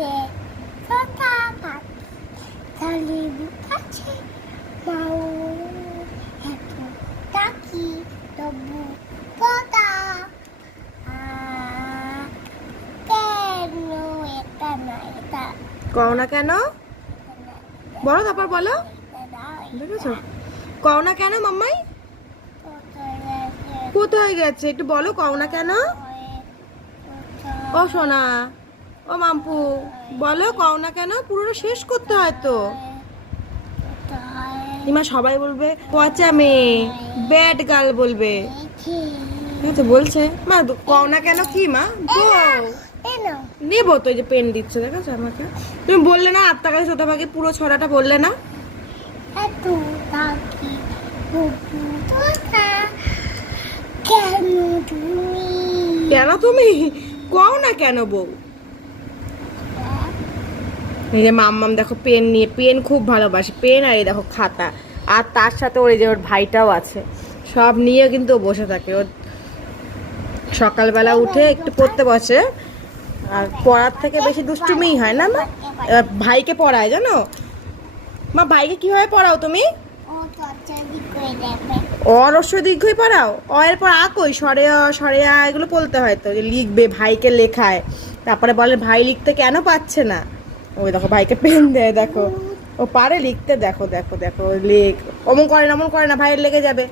গাছে তোতা পাখি লেবু গাছে মাও এত ডাকি তবু তোতা কেন এটা না এটা কও না কেন? বলো, তারপর বলো। দেখেছো? কও না কেন মাম্মাই? কোথায় গেছে একটু বলো, কও না কেন? ও সোনা, ও মাম্পু, বলো কও না কেন? পুরোটা শেষ করতে হয় তো। ইমা সবাই বলবে পচা মেয়ে, ব্যাড গার্ল বলবে। ঠিক আছে বলছে মা, কও না কেন কি মা? বল। নেবো তো, এই যে পেন দিচ্ছে দেখেছো আমাকে। তুমি বললে না আত্মা কাছে ছোট ভাগে পুরো ছড়াটা বললে না? কেন তুমি কও না কেন বউ? এই যে মাম্মাম দেখো পেন নিয়ে, পেন খুব ভালোবাসে পেন, আর এই দেখো খাতা, আর তার সাথে ওর এই যে ওর ভাইটাও আছে, সব নিয়ে কিন্তু ও বসে থাকে। ওর সকালবেলা উঠে একটু পড়তে বসে, আর পড়ার থেকে বেশি দুষ্টুমিই হয় না মা। ভাইকে পড়ায় জানো মা, ভাইকে কিভাবে পড়াও তুমি? অরস্বই দীর্ঘই পড়াও? অয়ের পর আকই সরে সরে এগুলো বলতে হয় তো, যে লিখবে, ভাইকে লেখায়। তারপরে বলে ভাই লিখতে কেন পাচ্ছে না। ওই দেখো ভাইকে পেন দেয়, দেখো ও পারে লিখতে, দেখো দেখো দেখো লেখ। অমন করে না, অমন করে না, ভাইয়ের লেগে যাবে।